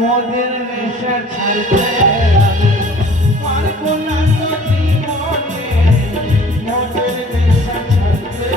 মোদের নেশা ছাড়তে পারবো না তো জীবনে মোদের নেশা ছাড়তে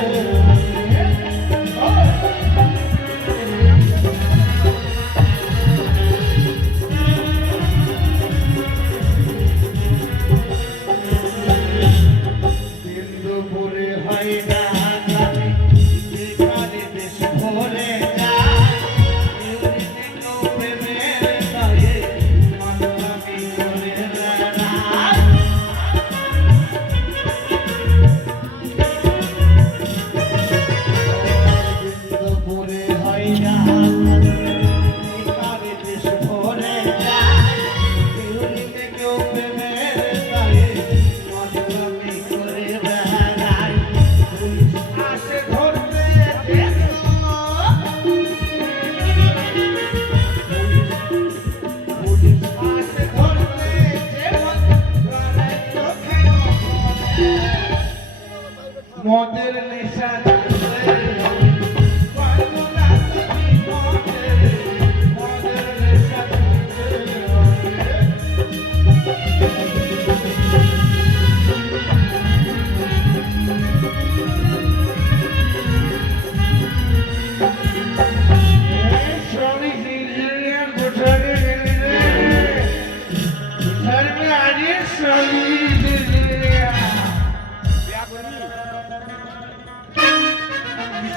মোদের নেশা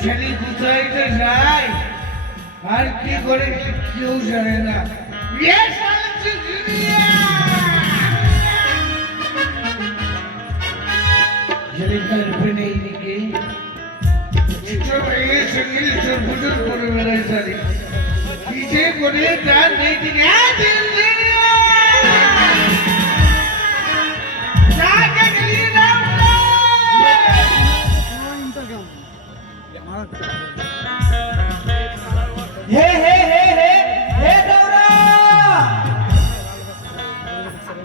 ছেলে কোথায় তো যায় আর কি করে কেউ জানে না করে বেড়ায় সারি কিসে করে তার নেই हे हे हे हे हे दौरा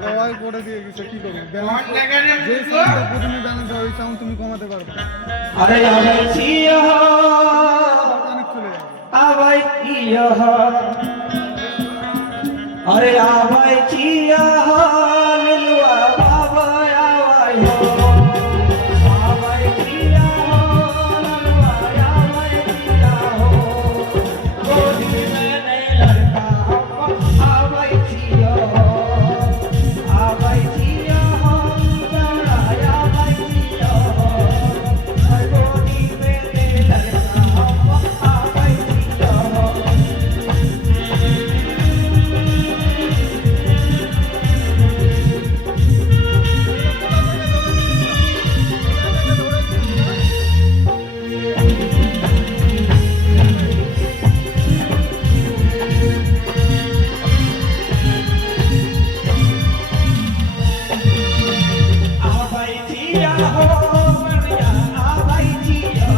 দওয়াই করে দিয়ে গেছে কি করব কোন লাগারে যে সাউন্ড প্রথমে ব্যালেন্স হয় ওই সাউন্ড তুমি কমাতে পারবে अरे आवाई छियो অনেক চলে যাবে आवाई छियो अरे आवाई छियो मिलवा बाबा आवाई हो आवाई छियो मिलवा आवाई छियो गोदी में नहीं लड़का आवाई छियो आवाई छियो दौड़ा आवाई छियो गोदी में नहीं लड़का आवाई छियो आवाई छियो मरिया आवाई छियो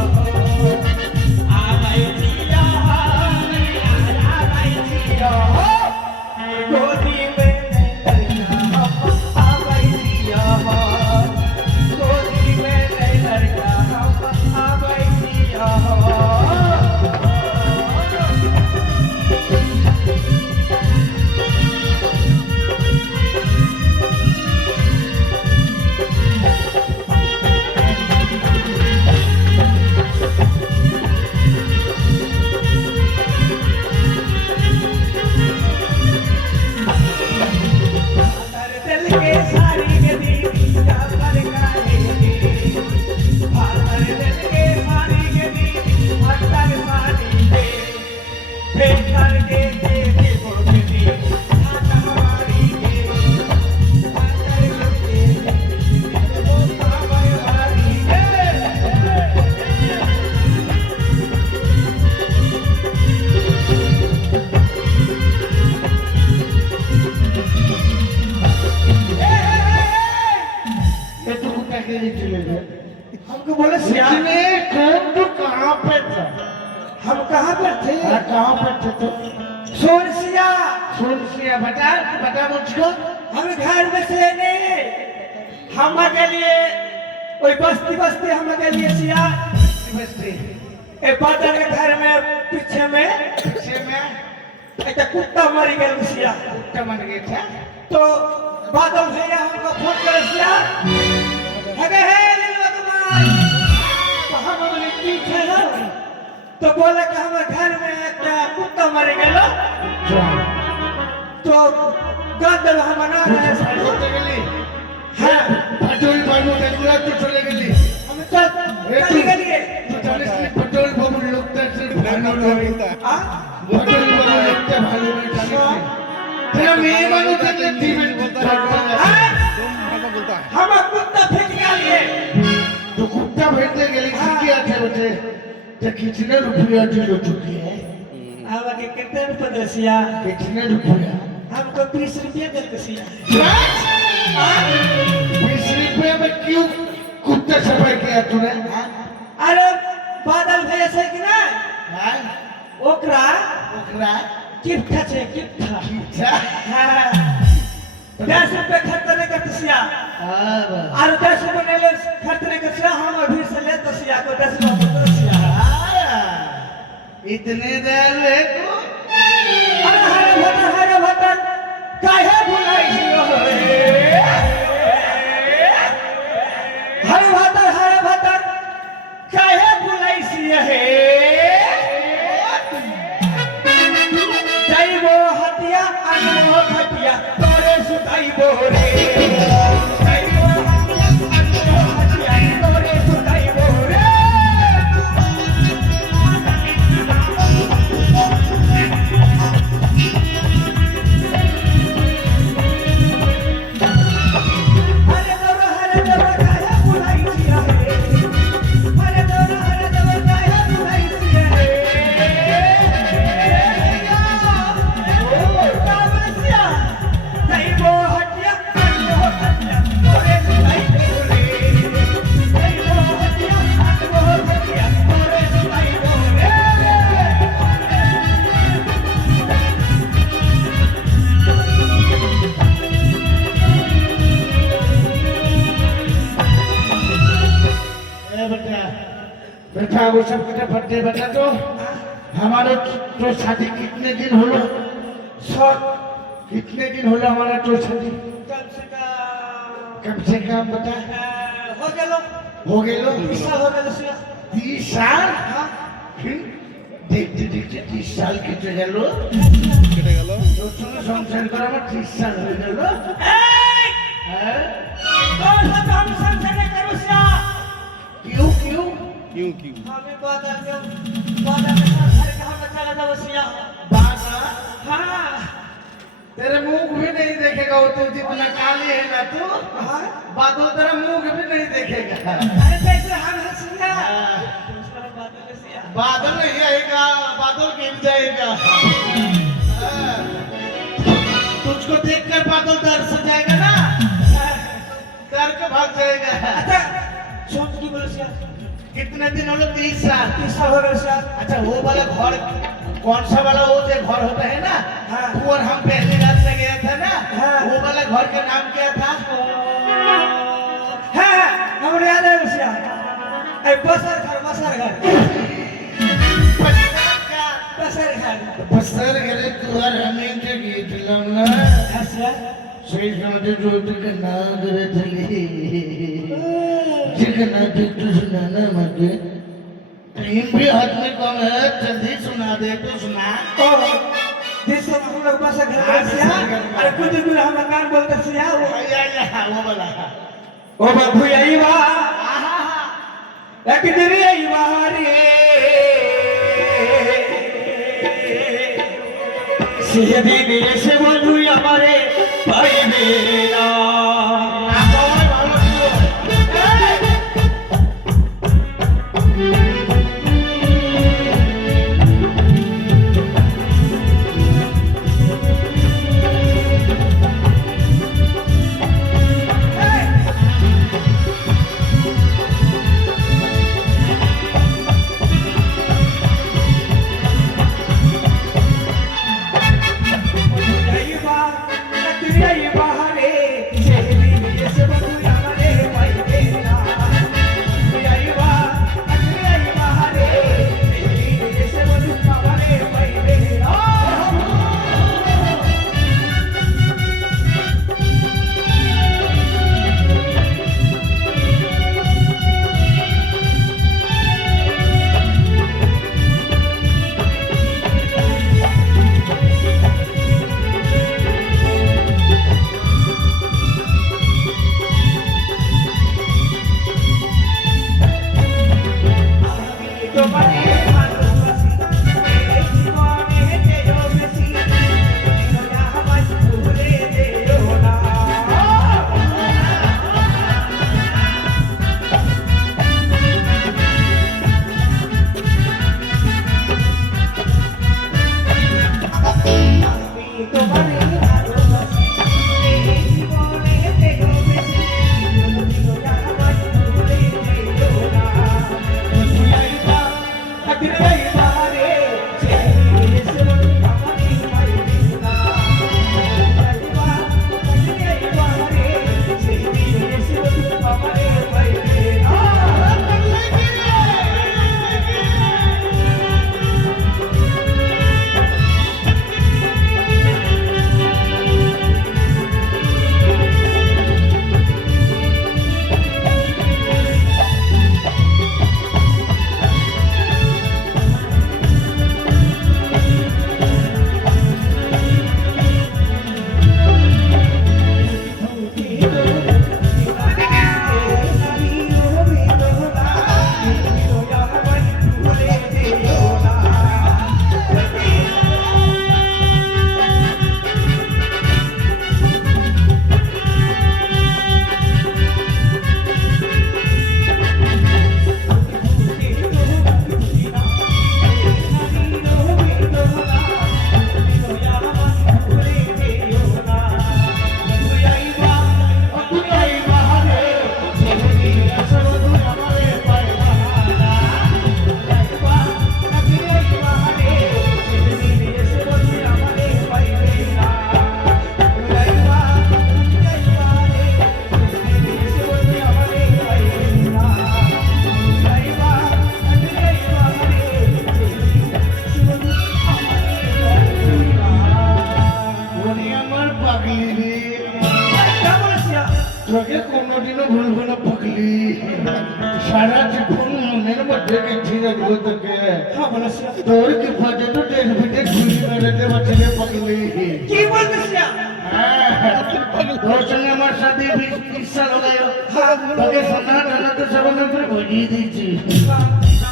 आवाई छियो मरिया आवाई छियो गोदी में नहीं लड़का आवाई छियो गोदी में नहीं लड़का आवाई छियो दिल के सारी गदी जा पर काहे दिल के सारी गदी हटकर सारी दे फेंक करके दे बोलती आता हमारी के अंदर लुटे वो पावे हमारी ये तो कुत्ता के लिए चले गए हमको बोले सीखने कौन तो कहाँ पे था हम कहाँ पर थे कहाँ पे थे तो सोरसिया सुनसिया क्या बता मुझको। हम घर में से नहीं हम के लिए कोई बस्ती बस्ती हम के लिए सिया बस्ती ए बादल के घर में पीछे में एक कुत्ता मर गया सिया कुत्ता मर गया था। तो बादल भैया हमको फोन कर सिया है लीला कुमार तो हम बोले ठीक है ना तो बोले कि हमारे घर में एक कुत्ता मर गया तो गंदल हम ना रहे चले गली हाँ पेट्रोल पंप में पूरा तो चले गली हम चल गए तो चले पेट्रोल पंप लोग से भागना लगता है। हाँ पेट्रोल पंप लगता भागने में चले तेरा मेरे मानो चले जीवन हम कुत्ता फेंक गए तो कुत्ता भेजने के लिए क्या थे बच्चे तो कितने रुपया दिलो चुकी है अब के कितने रुपए दसिया कितने रुपया हमको 20 रुपया दे दसिया 20 रुपये में क्यों कुत्ता सफाई किया तूने अरे बादल भैया से कि ना हाँ ओकरा ओकरा किफ्ट छे किफ्ट कितना हां 10 रुपए खर्च नहीं कर दसिया और 10 रुपए नहीं ले खर्च नहीं कर दसिया हम अभी से ले दसिया को 10 रुपए दसिया इतने देर है तू अरे हरे भटन काहे भुलाई छियो हरे भटन काहे भुलाई छियो हे जाइबो हटिया अनमो खटिया तोरे सुताइबो रे जाइबो हटिया अनमो खटिया तोरे सुताइबो रे बेटा वो सब बेटा फटे बेटा तो हमारा तो शादी कितने दिन होलो सब कितने दिन होलो हमारा तो शादी कम से कम बता हो गए लो 30 साल फिर देखते देखते 30 साल केटे गেল तो सुनो संसार करा में 30 साल हो गেল क्यों क्यों क्यों हमें बादल के साथ घर का हम चला था बसिया बासा हाँ तेरे मुंह भी नहीं देखेगा वो तू जितना काली है ना तू बादल तेरा मुंह भी नहीं देखेगा अरे कैसे हम हंसिया बादल नहीं आएगा बादल गिर जाएगा तुझको देखकर बादल डर से जाएगा ना डर के भाग जाएगा अच्छा सोच की बोलसिया कितने दिन हो 30 साल 30 साल हो गए सर अच्छा वो वाला घर कौन सा वाला वो जो घर होता है ना हाँ। वो और हम पहली रात में गया था ना हाँ। वो वाला घर का नाम क्या था हाँ हमने याद है बसिया ए बसर घर बसर घर तू और हमें के गीत लमना ऐसा सही समझे जो तक ना करे चली जितना तू सुनाना मत टाइम भी हाथ में कम है जल्दी सुना दे तो सुना जिस समय हम लोग बसर घर बसिया अरे कुछ कुछ हम कान बोलते सिया वो वाला ओ बाबू यही बा एक दिन यही बाहरी सीधी मेरे से बोलू हमारे भाई मेरा यही बात তোকে কোনোদিনও ভুলবো না পাগলি, সারা জীবন মনের মধ্যে গেছি রাখবো তোকে। হ্যাঁ বলো শিয়া। তোর কি ফাটে তো দেশ ভিটে ঘুরি বেড়াতে পারছি রে পাগলি। কি বলতে শিয়া? তোর সঙ্গে আমার সাথে 20 সাল হয়ে গেল। হ্যাঁ তোকে সোনা টানা তো সব করে বুঝিয়ে দিচ্ছি,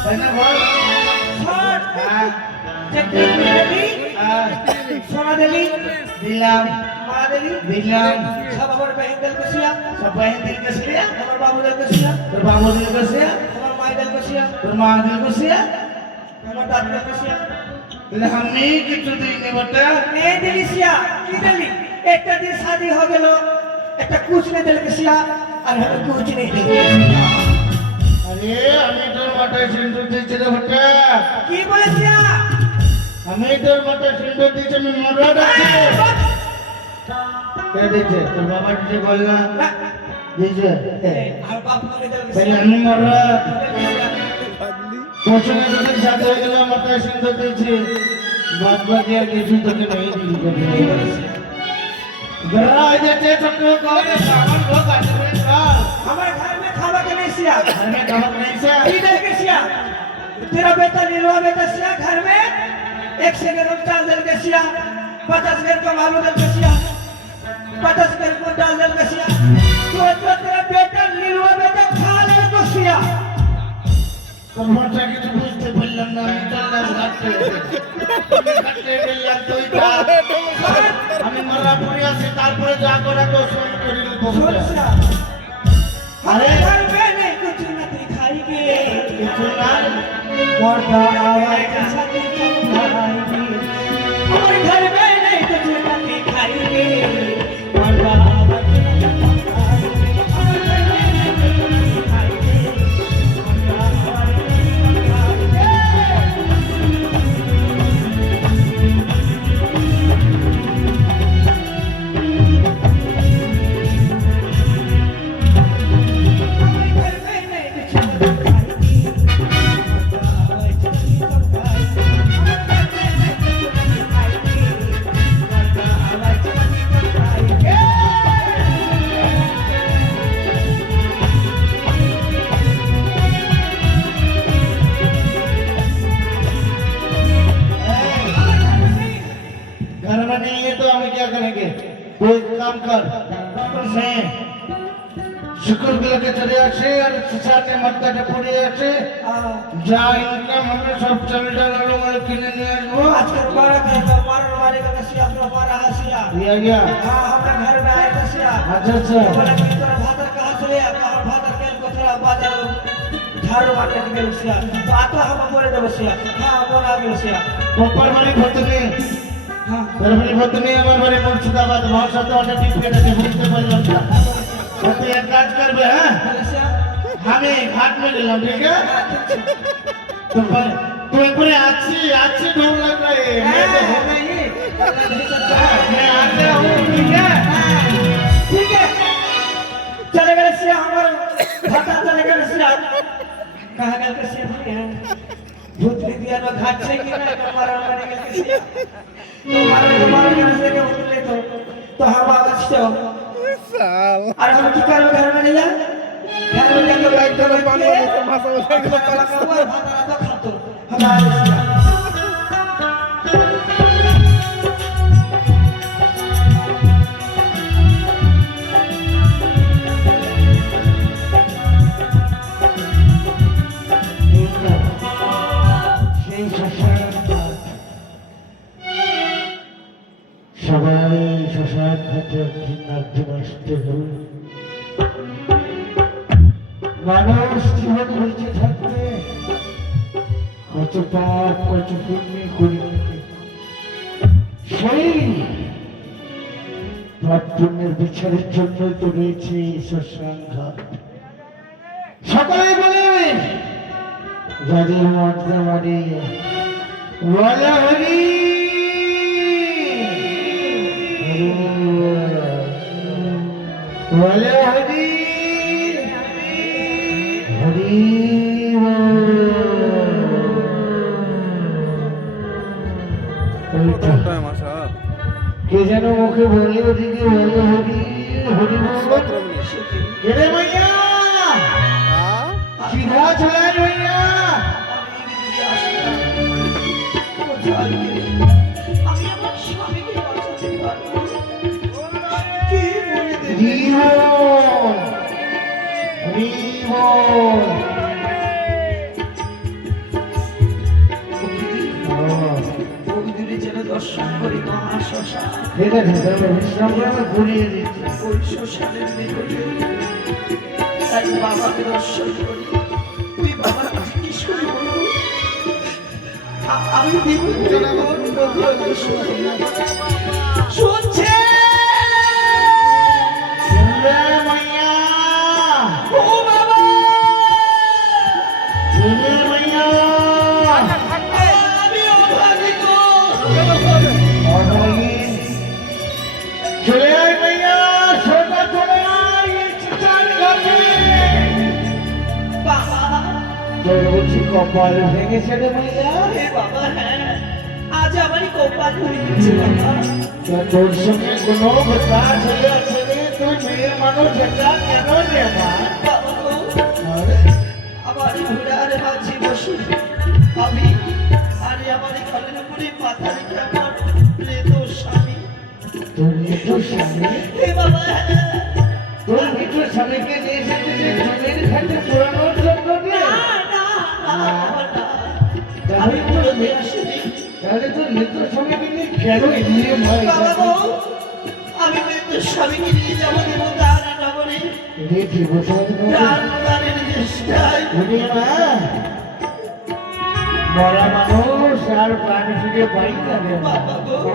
তাই না বল? শট হ্যাঁ, চেকটা দিলি সোনা দিলি দিলাম মারা দিলি দিলাম। সব আমার बहन दल को शिया সব বাহিনী দিল কসিয়া, আমার বাবু दल को शिया তোর বাবু দিল কসিয়া, আমার মাই दल को शिया তোর মা দিল কসিয়া। আমার দাদু दल को शिया তাহলে আমি কিছু দিইনি বেটা। नहीं दिली शिया की दिली एक दिन शादी हो गेलो एक कुछ नहीं दिल को शिया और हमें कुछ नहीं दिली আরে আমি তোর মাথায় সিন্দুর দিচ্ছি রে বেটা, की बोले शिया আমি তোর মাথায় সিন্দুর দিচ্ছি। আমি মরদ আছি। কে দিচ্ছে? তোর বাবা দিচ্ছে বল না। দিচ্ছে और बाबू को दल को তাহলে शिया আমি মরদ। পাগলি তোর সঙ্গে তোদের সাথে হয়ে গেলে মাথায় সিন্দুর দিচ্ছি, বাদ বাকি আর কিছু তোকে নেই দিলি কবে। বেড়া হয়ে যাচ্ছে সঙ্গে কবে আমার লোক আসবে না। हमारे घर में खावा के नहीं शिया घर में खबर नहीं से की दल के शिया तेरा बेटा नीलवा बेटा शिया घर में एक सेकंड में डाल दल के शिया 50 ग्राम का आलू दल के शिया 50 ग्राम को डाल दल के शिया तो तेरा बेटा नीलवा बेटा खा ले को शिया তোর মাথা কিছু বুঝতে পারলাম না। আমি চললাম ঘাটতে, ঘাটতে গেলাম তুই যা। আমি মারা পড়ে আছি, তারপরে যা করে তো শোন করে सुन शिया अरे! हमारे घर में नहीं कुछ नहीं खाएंगे কিছু নাই। मर्दा आवाज के साथ खाएंगे हमारे घर में नहीं कुछ नहीं खाएंगे मर्दा आवाज के साथ खाएंगे हमारे घर में नहीं कुछ नहीं खाएंगे मर्दा आवाज के साथ खाएंगे हमारे घर में नहीं कुछ नहीं खाएंगे मर्दा आवाज के साथ खाएंगे हमारे घर में नहीं कुछ नहीं खाएंगे मर्दा आवाज के साथ खाएंगे घर में नहीं है तो हमें क्या करेंगे? कोई काम कर से शुक्र के चले আসে আর সাথে মাথাটা পড়ে আছে, যা ইনকাম হবে সব চলে গেল মানে কিনে নিয়ে আসবো। आजकल बड़ा घर में मारने वाले का सिया अपना मारा हसिया दिया गया। हाँ हमारे घर में आया था सिया अच्छा अच्छा। बोला कि तेरा भातर कहाँ से लिया कहाँ भातर के को तेरा बाजार झाड़ू मारने के लिए सिया तो आता हम बोले दे सिया हाँ बोला गया सिया পপার বাড়ি ভর্তি, हाँ তোর বাড়ি ভর্তি, আমার বাড়ি মুর্শিদাবাদ। ভাষা তো অনেক টিপকে আছে, বুঝতে পারলাম না। তো তুই এক কাজ করবে, হ্যাঁ बोले सिया আমি ঘাট में গেলাম, ठीक है? तो तू एक बार अच्छी ढोल लग रही है। मैं तो हो गई, मैं आ गया हूँ, ठीक है? ठीक है चले गए सिया हमारे भाता चले गए सिया कहाँ गए के सिया भूत दिया में घाट से कि ना हमारा मारे गए के सिया तो हमारे घर से के उतरे तो हम आवाज से সাল और हम की करो घर में नहीं जा घर में जाके बैठ के পানি ভাষা বলে গেল भाता खातो हमारे सिया সেই শ্মশান ঘাট, সবাই শ্মশান ঘাটে একদিন আসতে হবে। মানুষ জীবন বেঁচে থাকবে কত পাপ কত পুণ্য করে থাকে, সেই পাপ পুণ্যের বিচারের জন্য তো রয়েছে এই শ্মশান ঘাট। সকলেই বলে যাদের মধ্যে মারি বলে হরি বলে হরি হরি টাইম আসা কে যেন মুখে বলে ওদিকে বলে হরি হরি বল। 17 মিনিট তোকে কেরে মাইয়া হ্যাঁ? সিধা চলে আয় মাইয়া আমি আমার স্বামীকে বাঁচাতে পারবো কি বলে দেবে জীবন জীবন বৌদিরে যেন দর্শন করি মহাশ্মশা ঠিক আছে তবে বিশ্রাম করে আমি ঘুরিয়ে দিচ্ছি ওই শ্মশানের নিকটে তাই বাবাকে দর্শন করি তুই বাবার জিজ্ঞেস করে বলবো আমি দিব শুনছে কেরে মাইয়া ও বাবা কেরে মাইয়া আমি অভাগিত অভাগীন চলে আয় মাইয়া সোজা চলে আয় এই চিতার ঘাটে বাবা তোর বুঝি কপাল ভেঙেছে রে মাইয়া হে বাবা হ্যাঁ আজ আমারই কপাল হয়ে গেছে বাবা তা তোর সঙ্গে কোনো কাজ হয়ে আছে রে তুই মেয়ে মানুষ এটা কেন রে মা বাবা গো আরে, আমার ঘোড়ার মাঝে বসে আমি আরে আমার এই ঘরের উপরে মাথা রেখে আমার প্রেত স্বামী তোর মৃত্যুর স্বামী হে বাবা তোর মৃত্যুর স্বামীকে নিয়ে এসেছে যে জমির ঘাটে পোড়ানোর জন্য রে না না না বাবা, না আমি পুরো দিয়ে আসিনি তাহলে তোর মৃত্যুর স্বামীকে নিয়ে কেন এগিয়ে ভয় বাবা গো আমি প্রেত স্বামীকে নিয়ে যাবো দেবতার নগরে রে কি বলতে প্রাণ দানের চেষ্টায় মা মরা মানুষ আর প্রাণ ফিরে পাই না রে মা। বাবা গো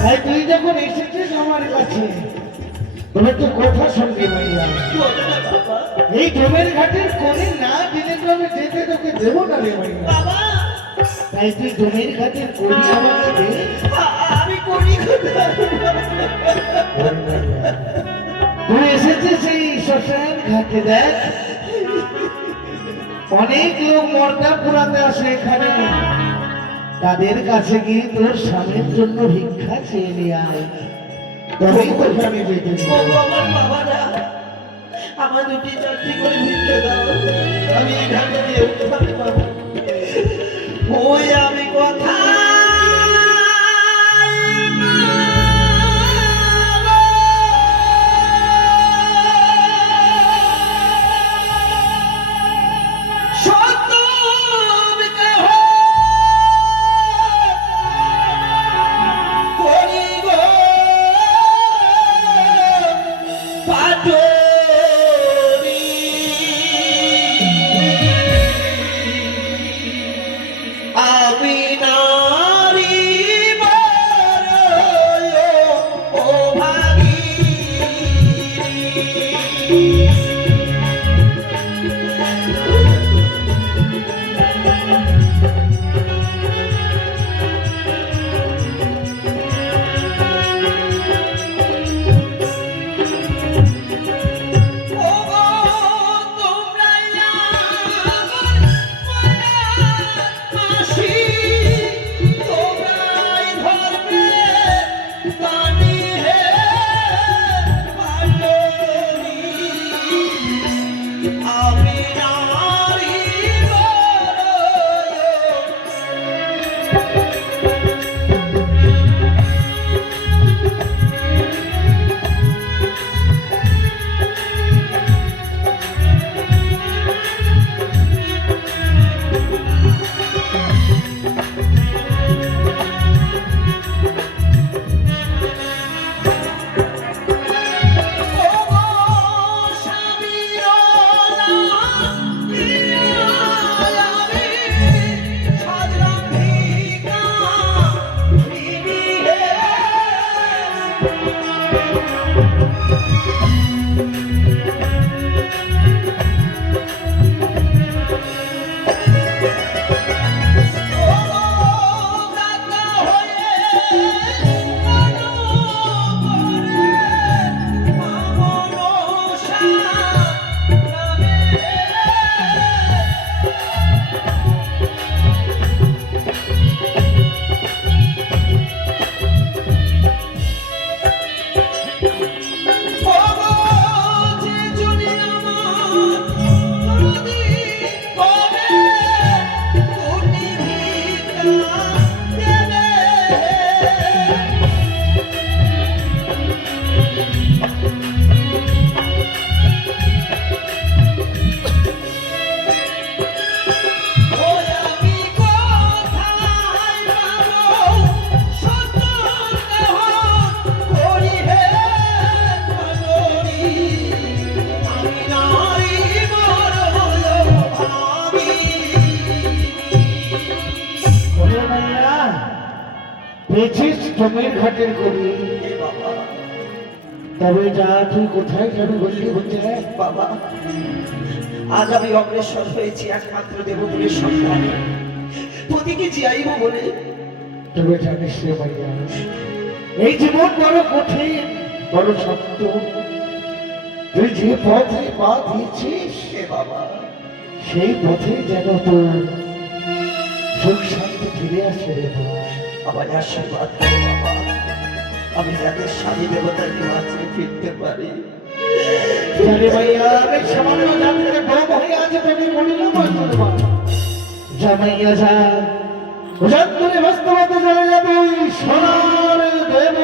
তাই তুই যখন এসেছিস আমার কাছে তবে তো কথা শুনবি মাইয়া বলো না বাবা এই জমের ঘাটের কোণে না দিলে তো আমি যেতে তোকে দেবো না রে মাইয়া বাবা তাই তুই জমের ঘাটের কোণে আমাকে দে আমি করি কোথায় তুই এসেছিস সেই শ্মশান ঘাটে দেখ অনেক লোক মর্দা পুরাতে আসে এখানে তাদের কাছে গিয়ে তোর স্বামীর জন্য ভিক্ষা চেয়ে নিয়ে আয় তবেই তোর স্বামী যেতে ও আমার বাবারা আমার দুটি চারটি করে ভিক্ষে দাও আমি এই ঘাটে দিয়ে উঠতে পারবো ওই আমি কথা আমি নারী ও ভাগী অষ্টমীর ঘাটের কবি। এ বাবা তবে যা তুই কোথায় যাবি বললি বলতে? বাবা আজ আমি অগ্রসর হয়েছি একমাত্র দেবগুলির সন্ধানে পতিকে জিয়াইব বলে। তবে জানিস রে ভাইয়া, এই জীবন বড় কঠিন, বড় শক্ত। তুই যে পথে পা দিয়েছিস এ বাবা সেই পথে যেন তোর সুখ শান্তি ফিরে আসে রে মা। আমার আশীর্বাদ করো বাবা, আমি যাতে স্বামী দেবতার নিবাসে ফিরতে পারি। জানি ভাইয়া, আমি সামান্য জানতে বড় হয়ে আছে তোকে বলিলাম জামাইয়া যা ওজান করে বাস্তবতা চলে যাবে সোনার দেব।